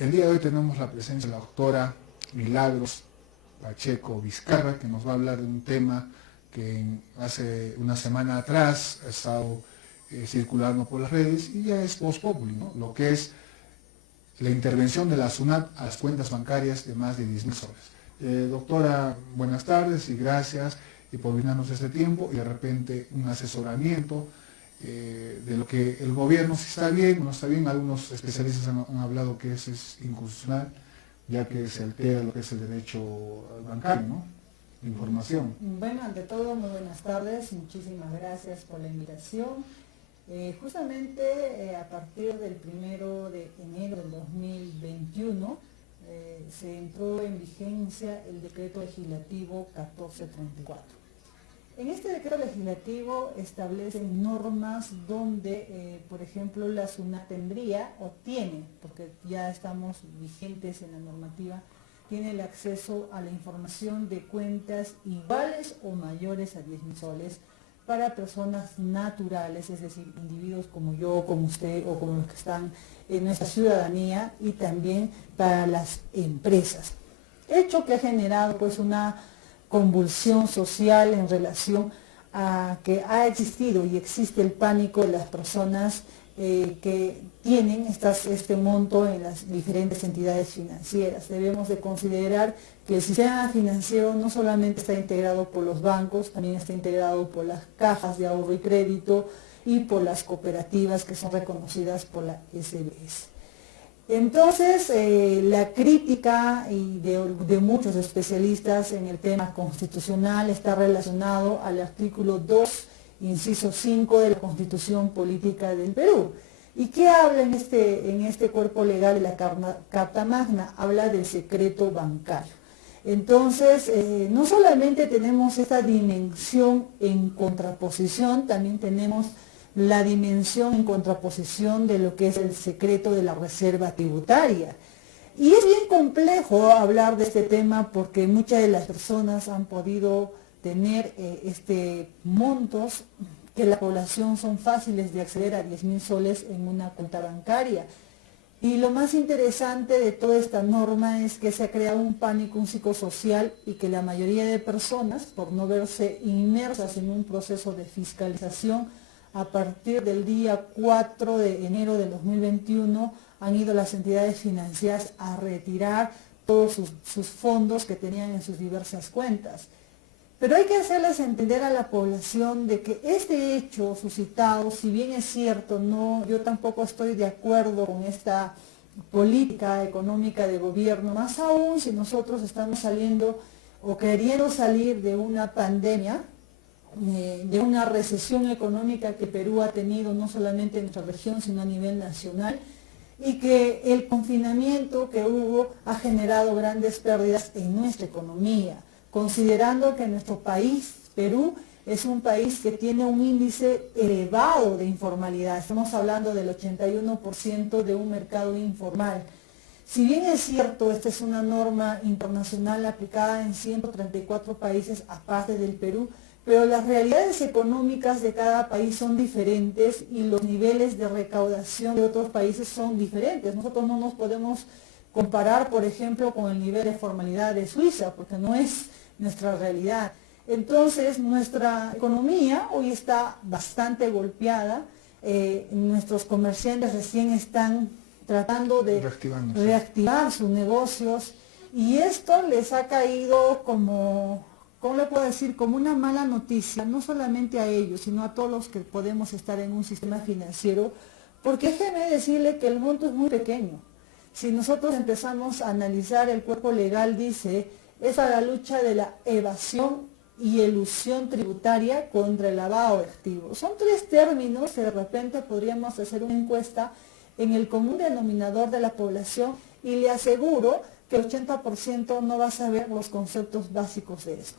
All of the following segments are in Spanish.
El día de hoy tenemos la presencia de la doctora Milagros Pacheco Vizcarra, que nos va a hablar de un tema que hace una semana atrás ha estado circulando por las redes y ya es voz populi, ¿no? Lo que es la intervención de la SUNAT a las cuentas bancarias de más de 10.000 soles. Doctora, buenas tardes y gracias por brindarnos este tiempo y de repente un asesoramiento de lo que el gobierno, si está bien o no está bien. Algunos especialistas han hablado que eso es inconstitucional, ya que se altera lo que es el derecho bancario, ¿no? De información. Bueno, ante todo, muy buenas tardes, muchísimas gracias por la invitación. Justamente a partir del 1 de enero del 2021 se entró en vigencia el decreto legislativo 1434. En este decreto legislativo establecen normas donde, por ejemplo, la SUNAT tendría o tiene, porque ya estamos vigentes en la normativa, tiene el acceso a la información de cuentas iguales o mayores a 10.000 soles para personas naturales, es decir, individuos como yo, como usted o como los que están en nuestra ciudadanía, y también para las empresas. Hecho que ha generado pues una convulsión social en relación a que ha existido y existe el pánico de las personas que tienen este monto en las diferentes entidades financieras. Debemos de considerar que el sistema financiero no solamente está integrado por los bancos, también está integrado por las cajas de ahorro y crédito y por las cooperativas que son reconocidas por la SBS. Entonces, la crítica de muchos especialistas en el tema constitucional está relacionado al artículo 2, inciso 5 de la Constitución Política del Perú. ¿Y qué habla en este cuerpo legal de la Carta Magna? Habla del secreto bancario. Entonces, no solamente tenemos esta dimensión en contraposición, también tenemos la dimensión en contraposición de lo que es el secreto de la reserva tributaria. Y es bien complejo hablar de este tema porque muchas de las personas han podido tener montos que la población son fáciles de acceder a 10.000 soles en una cuenta bancaria. Y lo más interesante de toda esta norma es que se ha creado un pánico, un psicosocial, y que la mayoría de personas, por no verse inmersas en un proceso de fiscalización, a partir del día 4 de enero del 2021 han ido las entidades financieras a retirar todos sus fondos que tenían en sus diversas cuentas. Pero hay que hacerles entender a la población de que este hecho suscitado, si bien es cierto, yo tampoco estoy de acuerdo con esta política económica de gobierno, más aún si nosotros estamos saliendo o queriendo salir de una pandemia, de una recesión económica que Perú ha tenido no solamente en nuestra región, sino a nivel nacional, y que el confinamiento que hubo ha generado grandes pérdidas en nuestra economía, considerando que nuestro país, Perú, es un país que tiene un índice elevado de informalidad. Estamos hablando del 81% de un mercado informal. Si bien es cierto, esta es una norma internacional aplicada en 134 países aparte del Perú, pero las realidades económicas de cada país son diferentes y los niveles de recaudación de otros países son diferentes. Nosotros no nos podemos comparar, por ejemplo, con el nivel de formalidad de Suiza, porque no es nuestra realidad. Entonces, nuestra economía hoy está bastante golpeada. Nuestros comerciantes recién están tratando de reactivar sus negocios, y esto les ha caído como, ¿cómo le puedo decir?, como una mala noticia, no solamente a ellos, sino a todos los que podemos estar en un sistema financiero, porque déjeme decirle que el monto es muy pequeño. Si nosotros empezamos a analizar, el cuerpo legal dice, es a la lucha de la evasión y elusión tributaria contra el lavado de activos. Son tres términos que de repente podríamos hacer una encuesta en el común denominador de la población, y le aseguro que el 80% no va a saber los conceptos básicos de esto.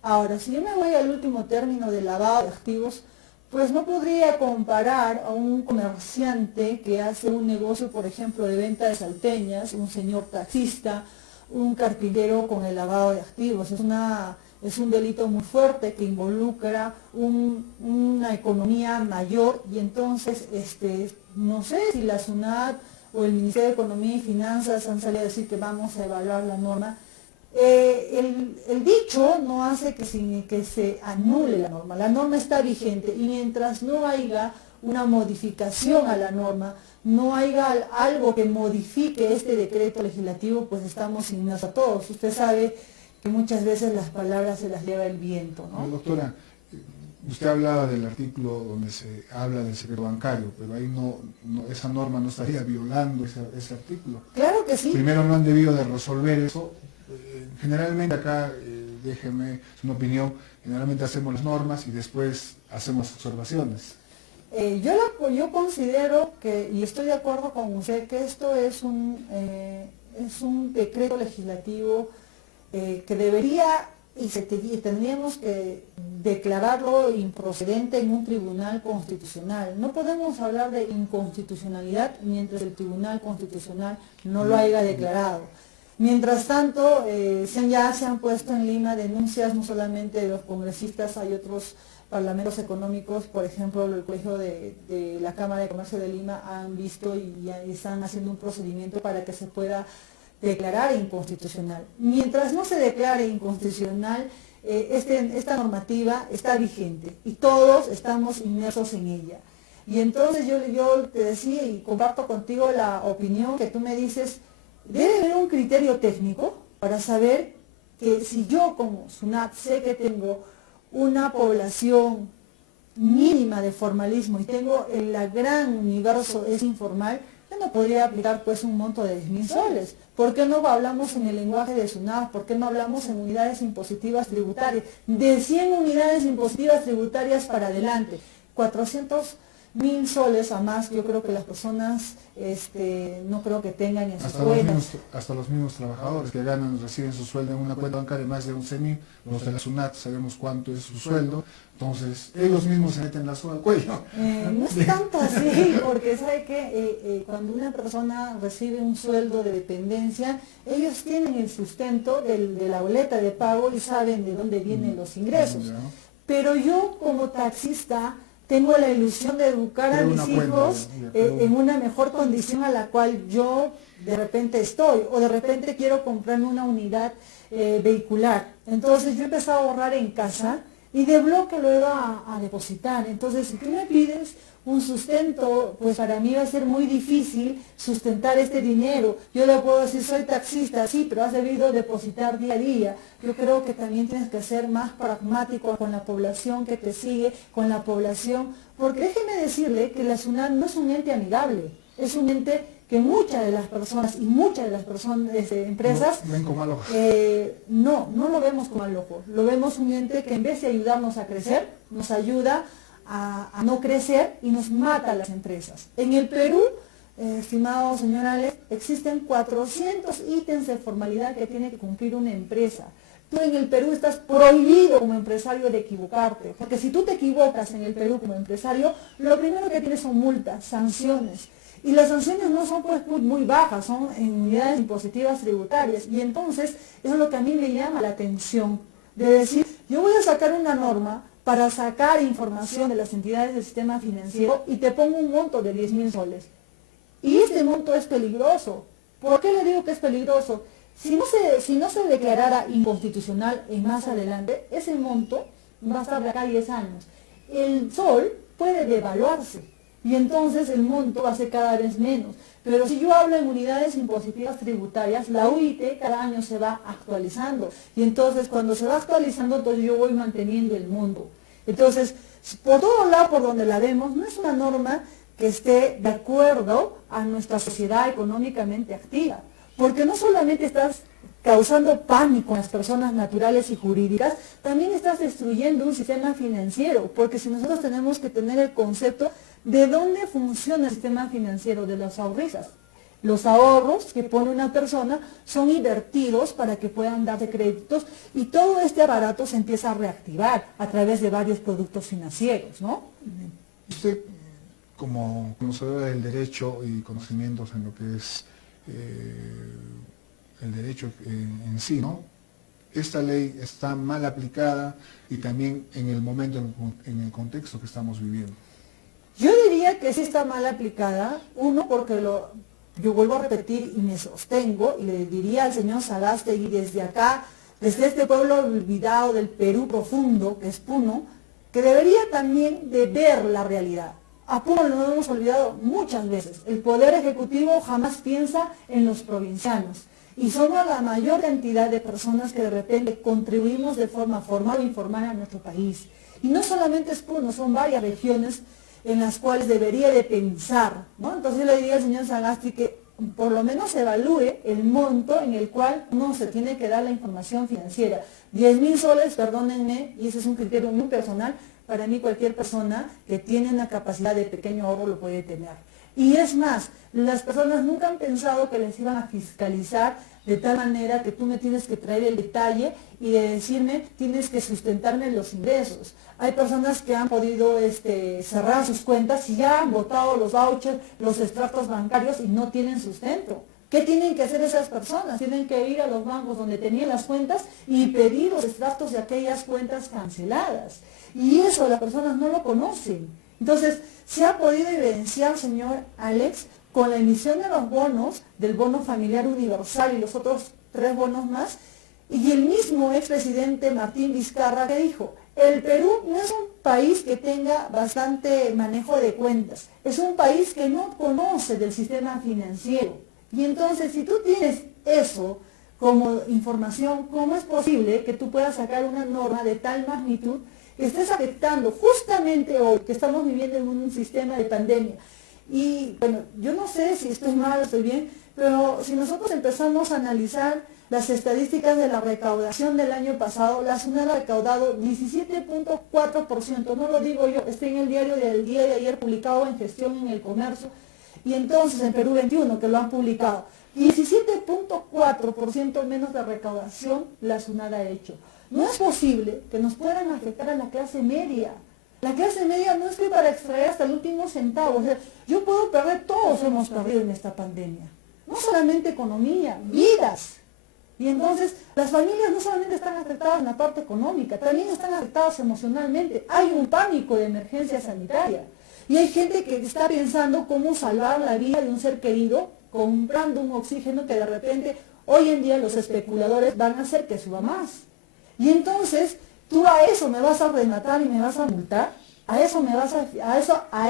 Ahora, si yo me voy al último término de lavado de activos, pues no podría comparar a un comerciante que hace un negocio, por ejemplo, de venta de salteñas, un señor taxista, un carpintero, con el lavado de activos. Es un delito muy fuerte que involucra una economía mayor, y entonces no sé si la SUNAT o el Ministerio de Economía y Finanzas han salido a decir que vamos a evaluar la norma. El dicho no hace que se anule la norma está vigente, y mientras no haya una modificación a la norma, no haya algo que modifique este decreto legislativo, pues estamos inmersos a todos. Usted sabe que muchas veces las palabras se las lleva el viento, ¿no? Doctora, usted hablaba del artículo donde se habla del secreto bancario, pero ahí esa norma no estaría violando ese artículo. Claro que sí. Primero no han debido de resolver eso. Generalmente acá, déjeme una opinión, generalmente hacemos las normas y después hacemos observaciones. Yo considero que, y estoy de acuerdo con usted, que esto es un decreto legislativo que debería y tendríamos que declararlo improcedente en un tribunal constitucional. No podemos hablar de inconstitucionalidad mientras el tribunal constitucional no lo haya declarado. Mientras tanto, ya se han puesto en Lima denuncias no solamente de los congresistas, hay otros parlamentos económicos, por ejemplo, el Colegio de la Cámara de Comercio de Lima han visto y ya están haciendo un procedimiento para que se pueda declarar inconstitucional. Mientras no se declare inconstitucional, esta normativa está vigente y todos estamos inmersos en ella. Y entonces yo te decía y comparto contigo la opinión que tú me dices, debe haber un criterio técnico para saber que si yo como SUNAT sé que tengo una población mínima de formalismo y tengo el gran universo es informal, yo no podría aplicar pues un monto de 10.000 soles. ¿Por qué no hablamos en el lenguaje de SUNAT? ¿Por qué no hablamos en unidades impositivas tributarias? De 100 unidades impositivas tributarias para adelante, 400.000 soles a más, yo creo que las personas no creo que tengan en sus cuentas. Hasta los mismos trabajadores que reciben su sueldo en una cuenta bancaria de más de 11.000, los de la SUNAT sabemos cuánto es su sueldo, entonces ellos mismos se meten la soga al cuello. No es tanto así, porque sabe que cuando una persona recibe un sueldo de dependencia, ellos tienen el sustento de la boleta de pago y saben de dónde vienen los ingresos. Pero yo como taxista tengo la ilusión de educar a mis hijos en una mejor condición a la cual yo de repente estoy, o de repente quiero comprarme una unidad vehicular. Entonces yo he empezado a ahorrar en casa y de bloque lo iba a depositar. Entonces si tú me pides un sustento, pues para mí va a ser muy difícil sustentar este dinero. Yo le puedo decir, soy taxista, sí, pero has debido depositar día a día. Yo creo que también tienes que ser más pragmático con la población que te sigue, con la población, porque déjeme decirle que la SUNAT no es un ente amigable, es un ente que muchas de las personas y muchas de las personas, empresas, ven con mal ojo. No lo vemos con mal ojo, lo vemos un ente que en vez de ayudarnos a crecer, nos ayuda a no crecer y nos mata a las empresas. En el Perú, estimado señor Alex, existen 400 ítems de formalidad que tiene que cumplir una empresa. Tú en el Perú estás prohibido como empresario de equivocarte, porque si tú te equivocas en el Perú como empresario, lo primero que tienes son multas, sanciones. Y las sanciones no son pues muy bajas, son en unidades impositivas tributarias. Y entonces, eso es lo que a mí me llama la atención, de decir, yo voy a sacar una norma para sacar información de las entidades del sistema financiero y te pongo un monto de 10.000 soles. Y este monto es peligroso. ¿Por qué le digo que es peligroso? Si no se declarara inconstitucional en más adelante, ese monto va a estar de acá a 10 años. El sol puede devaluarse y entonces el monto va a ser cada vez menos. Pero si yo hablo en unidades impositivas tributarias, la UIT cada año se va actualizando. Y entonces cuando se va actualizando, entonces yo voy manteniendo el monto. Entonces, por todo lado por donde la vemos, no es una norma que esté de acuerdo a nuestra sociedad económicamente activa. Porque no solamente estás causando pánico en las personas naturales y jurídicas, también estás destruyendo un sistema financiero. Porque si nosotros tenemos que tener el concepto de dónde funciona el sistema financiero de los ahorristas. Los ahorros que pone una persona son invertidos para que puedan darse créditos y todo este aparato se empieza a reactivar a través de varios productos financieros, ¿no? Usted, como conocedor del derecho y conocimientos en lo que es el derecho en sí, ¿no? Esta ley está mal aplicada y también en el momento, en el contexto que estamos viviendo. Yo diría que sí está mal aplicada, uno porque yo vuelvo a repetir y me sostengo, y le diría al señor Sagasti desde acá, desde este pueblo olvidado del Perú profundo, que es Puno, que debería también de ver la realidad. A Puno lo hemos olvidado muchas veces. El Poder Ejecutivo jamás piensa en los provincianos. Y somos la mayor cantidad de personas que de repente contribuimos de forma formal o informal a nuestro país. Y no solamente es Puno, son varias regiones en las cuales debería de pensar, ¿no? Entonces yo le diría al señor Sagasti que por lo menos evalúe el monto en el cual uno se tiene que dar la información financiera. 10.000 soles, perdónenme, y ese es un criterio muy personal, para mí cualquier persona que tiene una capacidad de pequeño ahorro lo puede tener. Y es más, las personas nunca han pensado que les iban a fiscalizar de tal manera que tú me tienes que traer el detalle y de decirme, tienes que sustentarme los ingresos. Hay personas que han podido cerrar sus cuentas y ya han botado los vouchers, los extractos bancarios y no tienen sustento. ¿Qué tienen que hacer esas personas? Tienen que ir a los bancos donde tenían las cuentas y pedir los extractos de aquellas cuentas canceladas. Y eso las personas no lo conocen. Entonces, se ha podido evidenciar, señor Alex, con la emisión de los bonos, del bono familiar universal y los otros 3 bonos más, y el mismo expresidente Martín Vizcarra que dijo, el Perú no es un país que tenga bastante manejo de cuentas, es un país que no conoce del sistema financiero. Y entonces, si tú tienes eso como información, ¿cómo es posible que tú puedas sacar una norma de tal magnitud que estés afectando justamente hoy, que estamos viviendo en un sistema de pandemia? Y bueno, yo no sé si estoy mal o estoy bien, pero si nosotros empezamos a analizar las estadísticas de la recaudación del año pasado, la SUNAT ha recaudado 17.4%, no lo digo yo, está en el diario del día de ayer publicado en Gestión en el Comercio, y entonces en Perú 21 que lo han publicado, 17.4% menos de recaudación la SUNAT ha hecho. No es posible que nos puedan afectar a la clase media. La clase media no es que para extraer hasta el último centavo. O sea, yo puedo perder, todos hemos perdido en esta pandemia. No solamente economía, vidas. Y entonces las familias no solamente están afectadas en la parte económica, también están afectadas emocionalmente. Hay un pánico de emergencia sanitaria. Y hay gente que está pensando cómo salvar la vida de un ser querido comprando un oxígeno que de repente hoy en día los especuladores van a hacer que suba más. Y entonces tú a eso me vas a rematar y me vas a multar, a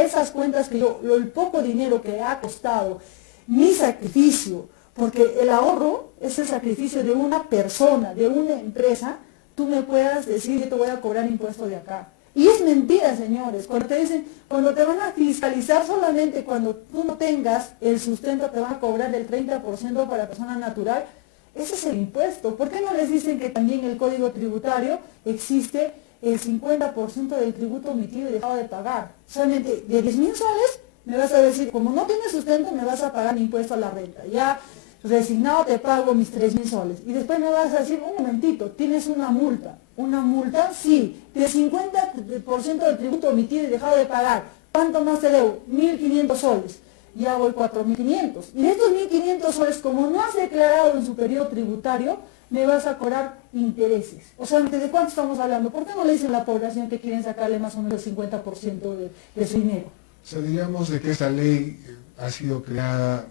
esas cuentas que yo, el poco dinero que ha costado, mi sacrificio, porque el ahorro es el sacrificio de una persona, de una empresa, tú me puedas decir, yo te voy a cobrar impuestos de acá. Y es mentira, señores, cuando te dicen, cuando te van a fiscalizar solamente cuando tú no tengas el sustento, te van a cobrar el 30% para persona natural. Ese es el impuesto. ¿Por qué no les dicen que también en el Código Tributario existe el 50% del tributo omitido y dejado de pagar? Solamente de 10.000 soles me vas a decir, como no tienes sustento, me vas a pagar mi impuesto a la renta. Ya resignado te pago mis 3.000 soles. Y después me vas a decir, un momentito, tienes una multa. ¿Una multa? Sí. Del 50% del tributo omitido y dejado de pagar. ¿Cuánto más te debo? 1.500 soles. Ya voy 4.500. Y de estos 1.500 soles, como no has declarado en su periodo tributario, me vas a cobrar intereses. O sea, ¿de cuánto estamos hablando? ¿Por qué no le dicen a la población que quieren sacarle más o menos el 50% de su dinero? O sea, digamos de que esta ley ha sido creada,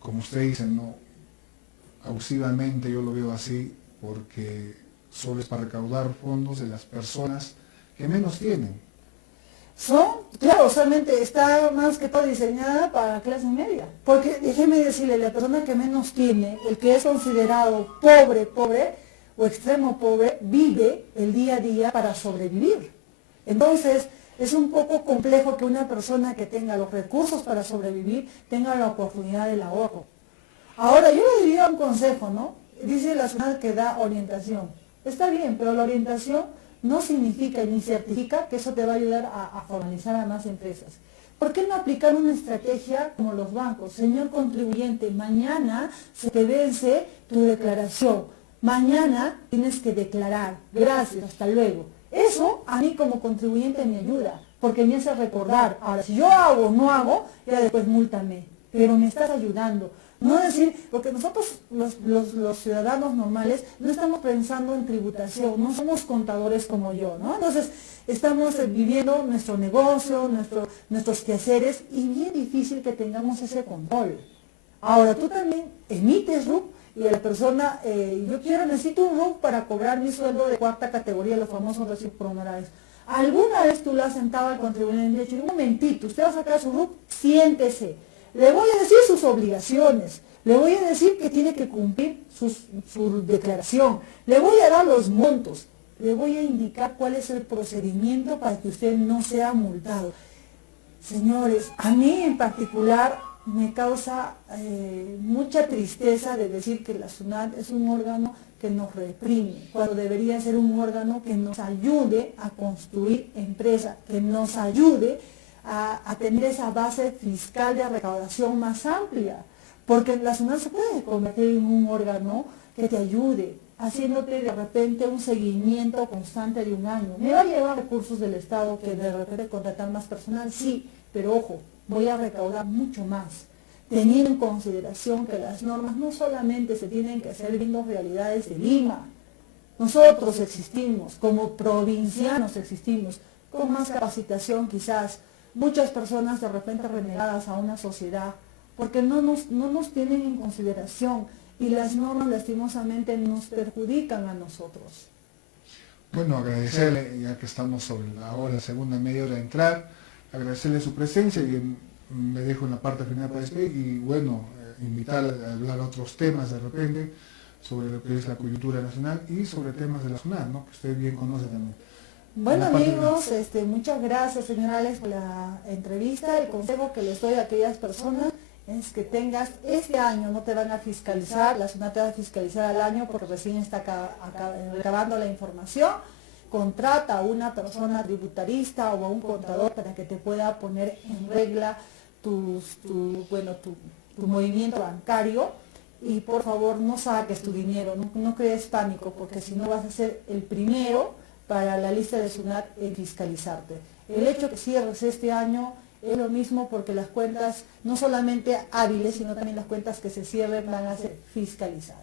como usted dice, no abusivamente, yo lo veo así, porque solo es para recaudar fondos de las personas que menos tienen. Claro, solamente está más que todo diseñada para la clase media. Porque déjeme decirle, la persona que menos tiene, el que es considerado pobre o extremo pobre, vive el día a día para sobrevivir. Entonces, es un poco complejo que una persona que tenga los recursos para sobrevivir tenga la oportunidad del ahorro. Ahora, yo le diría un consejo, ¿no? Dice la SUNAT que da orientación. Está bien, pero la orientación no significa ni certifica que eso te va a ayudar a formalizar a más empresas. ¿Por qué no aplicar una estrategia como los bancos? Señor contribuyente, mañana se te vence tu declaración. Mañana tienes que declarar. Gracias, hasta luego. Eso a mí como contribuyente me ayuda, porque me hace recordar. Ahora, si yo hago o no hago, ya después múltame. Pero me estás ayudando. No decir, porque nosotros los ciudadanos normales no estamos pensando en tributación, no somos contadores como yo, ¿no? Entonces estamos viviendo nuestro negocio, nuestros quehaceres y bien difícil que tengamos ese control. Ahora tú también emites RUC y la persona, necesito un RUC para cobrar mi sueldo de cuarta categoría, los famosos recibos por honorarios. ¿Alguna vez tú le has sentado al contribuyente y le has dicho, un momentito, usted va a sacar su RUC, siéntese, le voy a decir sus obligaciones, le voy a decir que tiene que cumplir su declaración, le voy a dar los montos, le voy a indicar cuál es el procedimiento para que usted no sea multado? Señores, a mí en particular me causa mucha tristeza de decir que la SUNAT es un órgano que nos reprime, cuando debería ser un órgano que nos ayude a construir empresa, que nos ayude a tener esa base fiscal de recaudación más amplia, porque la SUNAT se puede convertir en un órgano que te ayude, haciéndote de repente un seguimiento constante de un año. ¿Me va a llevar recursos del Estado que de repente contratar más personal? Sí, pero ojo, voy a recaudar mucho más, teniendo en consideración que las normas no solamente se tienen que hacer viendo realidades de Lima. Nosotros existimos, como provincianos existimos, con más capacitación quizás, muchas personas de repente renegadas a una sociedad, porque no nos tienen en consideración y las normas lastimosamente nos perjudican a nosotros. Bueno, agradecerle, ya que estamos sobre la hora, segunda media hora de entrar, agradecerle su presencia y me dejo en la parte final para despedir y bueno, invitar a hablar otros temas de repente sobre lo que es la coyuntura nacional y sobre temas de la SUNAT, ¿no? Que usted bien conoce también. Bueno amigos, muchas gracias señora Alex por la entrevista. El consejo que les doy a aquellas personas es que tengas, este año no te van a fiscalizar, la SUNAT te va a fiscalizar al año porque recién está recabando la información. Contrata a una persona tributarista o a un contador para que te pueda poner en regla tu movimiento bancario y por favor no saques tu dinero, no crees pánico porque si no vas a ser el primero para la lista de SUNAT en fiscalizarte. El hecho que cierres este año es lo mismo porque las cuentas no solamente hábiles sino también las cuentas que se cierren van a ser fiscalizadas.